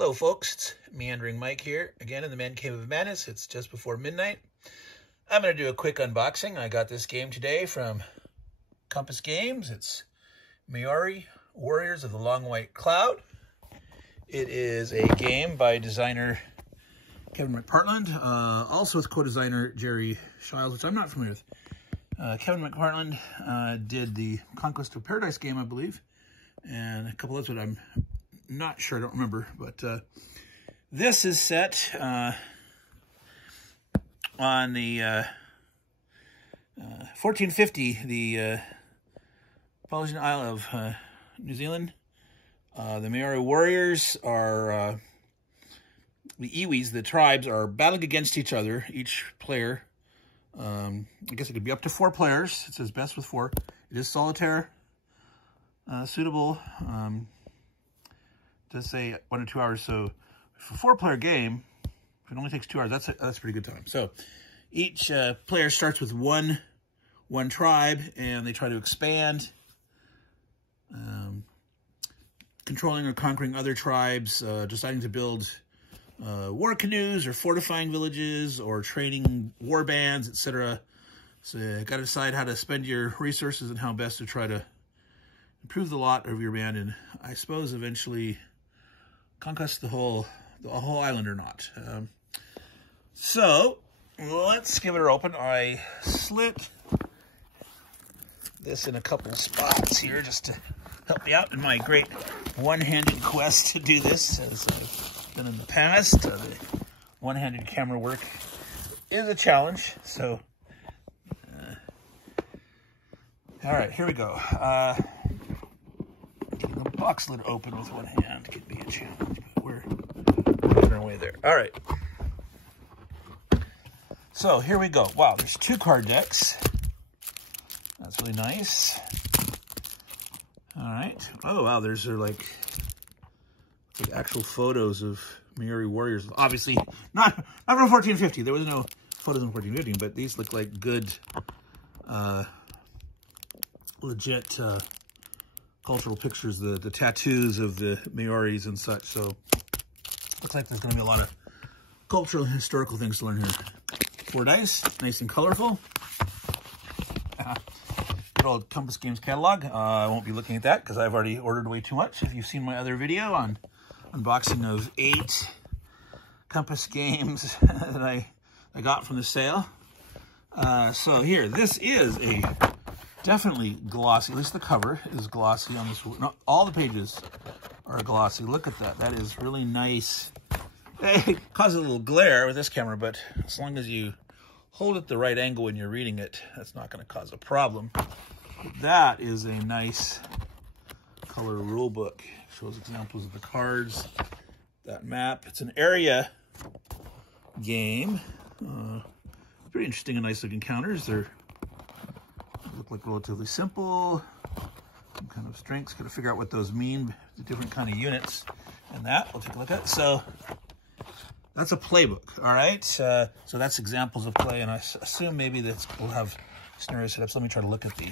Hello folks, it's Meandering Mike here, again in the Man Cave of Madness. It's just before midnight. I'm going to do a quick unboxing. I got this game today from Compass Games. It's Māori, Warriors of the Long White Cloud. It is a game by designer Kevin McPartland, also with co-designer Jerry Shiles, which I'm not familiar with. Kevin McPartland did the Conquest of Paradise game, I believe, and a couple others that I'm not sure, I don't remember, but this is set on the 1450, the Polynesian Isle of New Zealand. The Māori warriors are, the iwis, the tribes, are battling against each other. Each player, I guess it could be up to 4 players. It says best with 4. It is solitaire, suitable. Does say 1 to 2 hours, so for a 4-player game, if it only takes 2 hours, that's a pretty good time. So each player starts with one tribe, and they try to expand, controlling or conquering other tribes, deciding to build war canoes or fortifying villages or training war bands, etc. So you got to decide how to spend your resources and how best to try to improve the lot of your band, and I suppose eventually conquest the whole island or not. So let's give it an open. I slit this in a couple spots here just to help me out in my great one-handed quest to do this, as I've done in the past. The one-handed camera work is a challenge, so all right, here we go. Getting the box lid open with one hand could be a challenge, but we're making our way there. All right. So here we go. Wow, there's 2 card decks. That's really nice. All right. Oh, wow, there's like actual photos of Māori warriors. Obviously, not from 1450. There was no photos in 1450, but these look like good, legit cultural pictures, the tattoos of the Māoris and such. So looks like there's going to be a lot of cultural and historical things to learn here. 4 dice, nice and colorful. Good old Compass Games catalog. I won't be looking at that because I've already ordered way too much. If you've seen my other video on unboxing of 8 Compass Games that I got from the sale. So here, this is a definitely glossy, at least the cover is glossy on this. No, all the pages are glossy. Look at that. That is really nice. It causes a little glare with this camera, but as long as you hold it the right angle when you're reading it, that's not going to cause a problem. But that is a nice color rule book. Shows examples of the cards, that map. It's an area game. Pretty interesting and nice looking counters. They're look like relatively simple. Some kind of strengths. Got to figure out what those mean, the different kind of units, and that we'll take a look at. So that's a playbook, all right? So that's examples of play, and I assume maybe that we'll have scenarios set up. So let me try to look at the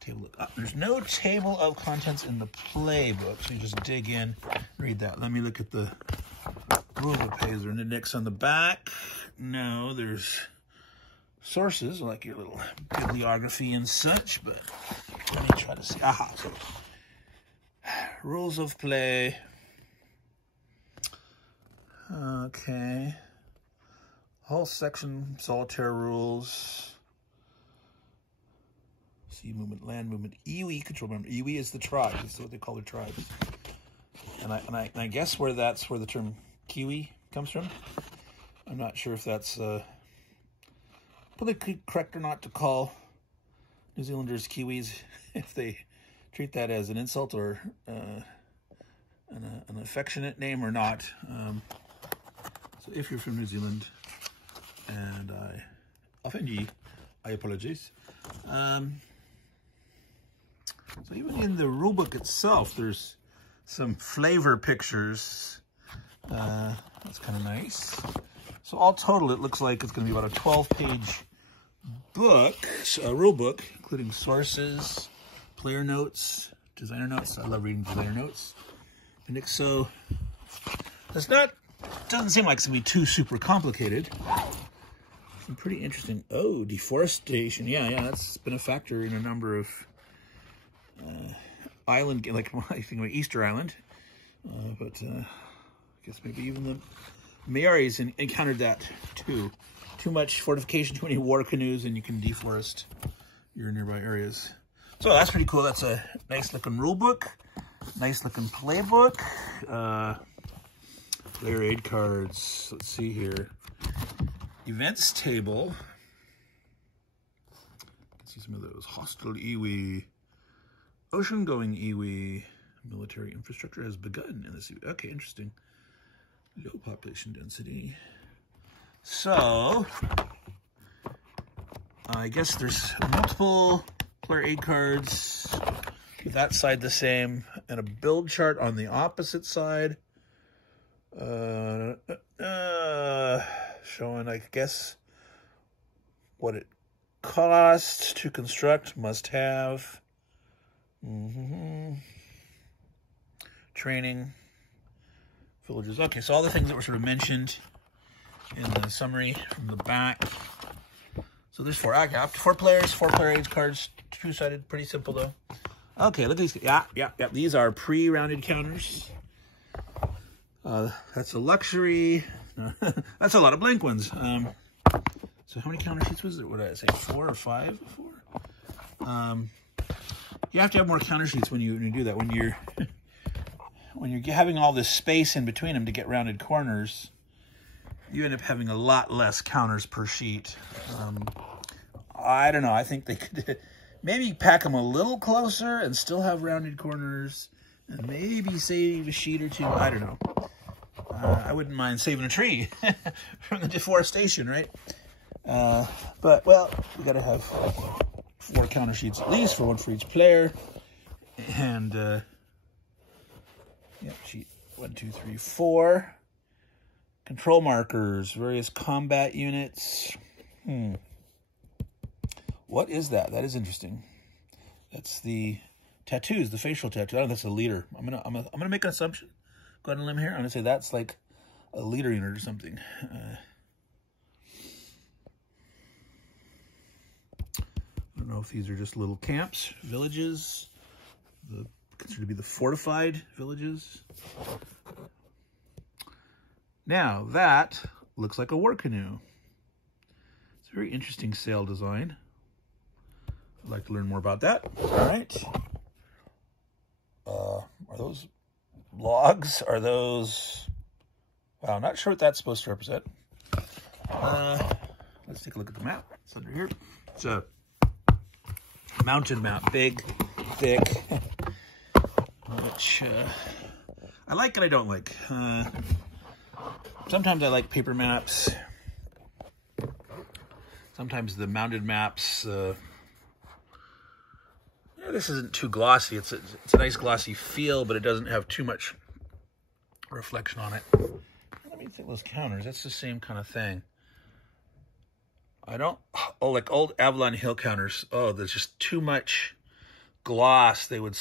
table. There's no table of contents in the playbook, so you just dig in, read that. Let me look at the rule book page. Is there an index on the back? No, there's sources, like your little bibliography and such, but let me try to see. Aha, so rules of play. Okay. Whole section, solitaire rules. Sea movement, land movement, iwi control. Remember, iwi is the tribe. That's what they call their tribes. And I guess where the term Kiwi comes from. I'm not sure if that's politically correct or not to call New Zealanders Kiwis, if they treat that as an insult or an affectionate name or not. So if you're from New Zealand and I offend ye, I apologize. So even in the rulebook itself, there's some flavor pictures. That's kind of nice. So all total, it looks like it's going to be about a 12-page book, rule book, including sources, player notes, designer notes. I love reading designer notes. And so It's not, doesn't seem like it's going to be too super complicated. Some pretty interesting, oh, deforestation. Yeah, that's been a factor in a number of island, like I think of Easter Island. But I guess maybe even the Maoris encountered that too. Too much fortification, too many war canoes, and you can deforest your nearby areas. So that's pretty cool. That's a nice looking rule book, nice looking playbook. Player aid cards. Let's see here. Events table. You can see some of those. Hostile iwi. Ocean going iwi. Military infrastructure has begun in this. Okay, interesting. Low population density. So, I guess there's multiple player aid cards with that side the same, and a build chart on the opposite side. Showing, I guess, what it costs to construct, must have. Training. Villages. Okay, so all the things that were sort of mentioned in the summary from the back. So there's four. Okay, up to 4 players, 4 player aid cards, 2-sided, pretty simple though. Okay, look at these. Yeah. These are pre-rounded counters. That's a luxury. That's a lot of blank ones. So how many counter sheets was it? What did I say? 4 or 5? 4. You have to have more counter sheets when you do that. When you're having all this space in between them to get rounded corners, you end up having a lot less counters per sheet. I don't know. I think they could maybe pack them a little closer and still have rounded corners, and maybe save a sheet or two. I don't know. I wouldn't mind saving a tree from the deforestation, right? But, well, we got to have 4 counter sheets at least, for 1 for each player. And, yep, sheet 1, 2, 3, 4. Control markers, various combat units. What is that? That is interesting. That's the tattoos, the facial tattoo. I don't know if that's a leader. I'm gonna make an assumption. Go on a limb here. I'm gonna say that's like a leader unit or something. I don't know if these are just little camps, villages, considered to be the fortified villages. Now that looks like a war canoe. It's a very interesting sail design. I'd like to learn more about that. All right. Are those logs? Are those... Wow, I'm not sure what that's supposed to represent. Let's take a look at the map. It's under here. It's a mountain map. Big, thick. Which I like and I don't like. Sometimes I like paper maps. Sometimes the mounted maps... this isn't too glossy. It's a nice glossy feel, but it doesn't have too much reflection on it. Let me think those counters. That's the same kind of thing. I don't... Oh, like old Avalon Hill counters. Oh, there's just too much gloss. They would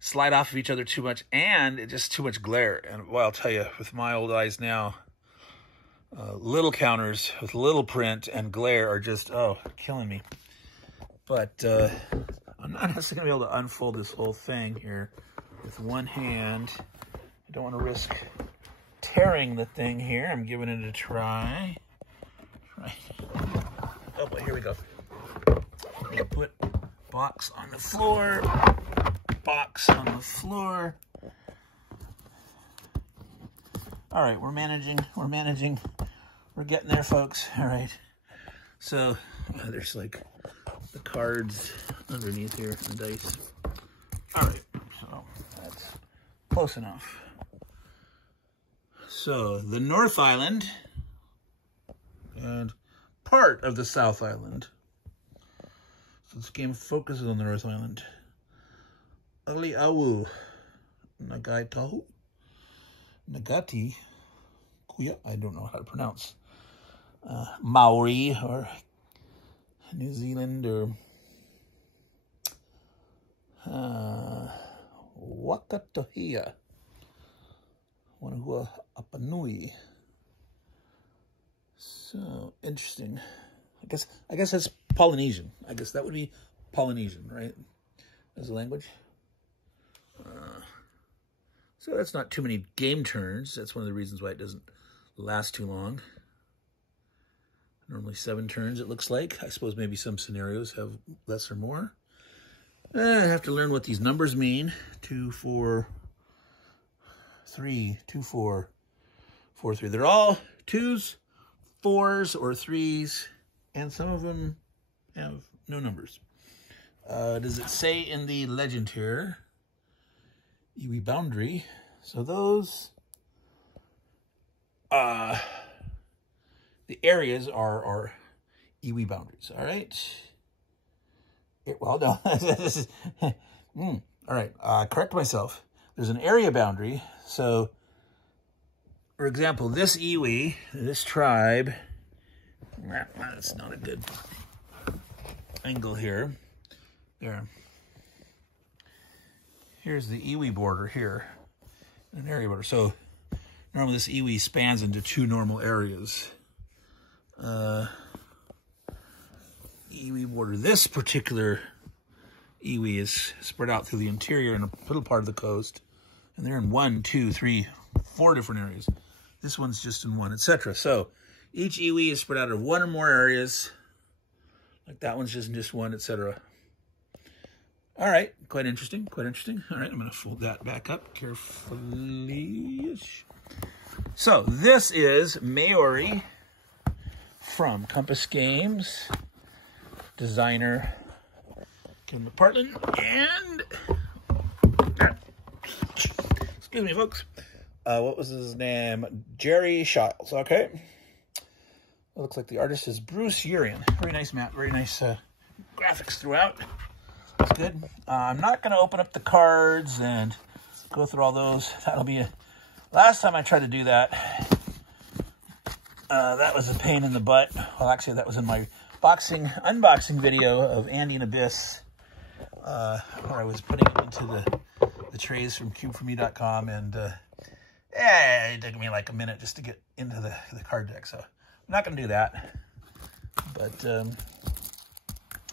slide off of each other too much, and it's just too much glare. And, well, I'll tell you, with my old eyes now, little counters with little print and glare are just, oh, killing me. But... I'm not necessarily going to be able to unfold this whole thing here with one hand. I don't want to risk tearing the thing here. I'm giving it a try. Oh boy, here we go. I'm going to put box on the floor. Box on the floor. All right, we're managing. We're managing. We're getting there, folks. All right. So there's like the cards underneath here, the dice. All right, so that's close enough. So the North Island and part of the South Island. So this game focuses on the North Island. Aliawu, Nagai Tahu, Nagati, Kuya, I don't know how to pronounce. Maori or New Zealand or Wakatohia. Wanahua Apanui. So interesting. I guess that's Polynesian. I guess that would be Polynesian, right? As a language. So that's not too many game turns. That's one of the reasons why it doesn't last too long. Normally 7 turns, it looks like. I suppose maybe some scenarios have less or more. I have to learn what these numbers mean. 2, 4, 3, 2, 4, 4, 3. They're all 2s, 4s, or 3s, and some of them have no numbers. Does it say in the legend here? Iwi boundary. So those, the areas are iwi boundaries. All right. Well, no. This is, all right. Correct myself. There's an area boundary. So, for example, this iwi, this tribe. That's not a good angle here. There. Here's the iwi border here, an area border. So normally this iwi spans into 2 normal areas. Iwi border. This particular iwi is spread out through the interior and a little part of the coast, and they're in 1, 2, 3, 4 different areas. This one's just in 1, etc. So each iwi is spread out of 1 or more areas, like that one's just in just 1, etc. All right, quite interesting, quite interesting. All right, I'm going to fold that back up carefully. So this is Māori from Compass Games, designer Kim McPartland, and excuse me, folks. What was his name? Jerry Shiles. Okay. It looks like the artist is Bruce Urian. Very nice map. Very nice graphics throughout. That's good. I'm not going to open up the cards and go through all those. That'll be a... Last time I tried to do that, that was a pain in the butt. Well, actually, that was in my unboxing video of Andean Abyss, where I was putting it into the trays from cubeforme.com, and it took me like a minute just to get into the card deck. So I'm not going to do that, but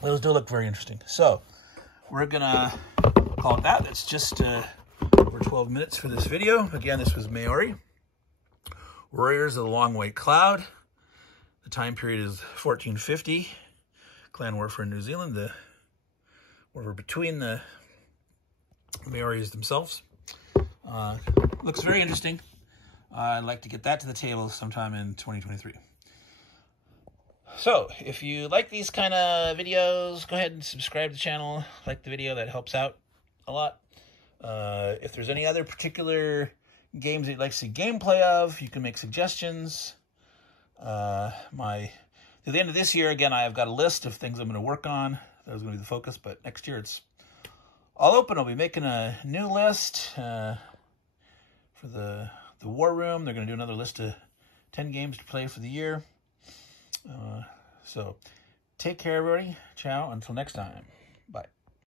those do look very interesting. So we're going to call it that. That's just over 12 minutes for this video. Again, this was Māori, Warriors of the Long White Cloud. The time period is 1450. Clan warfare in New Zealand. The warfare between the Maoris themselves. Looks very interesting. I'd like to get that to the table sometime in 2023. So, if you like these kind of videos, go ahead and subscribe to the channel. Like the video, that helps out a lot. If there's any other particular games that you'd like to see gameplay of, you can make suggestions. At the end of this year, again, I've got a list of things I'm going to work on. That was going to be the focus, but next year it's all open. I'll be making a new list for the War Room. They're going to do another list of 10 games to play for the year. So take care, everybody. Ciao. Until next time. Bye.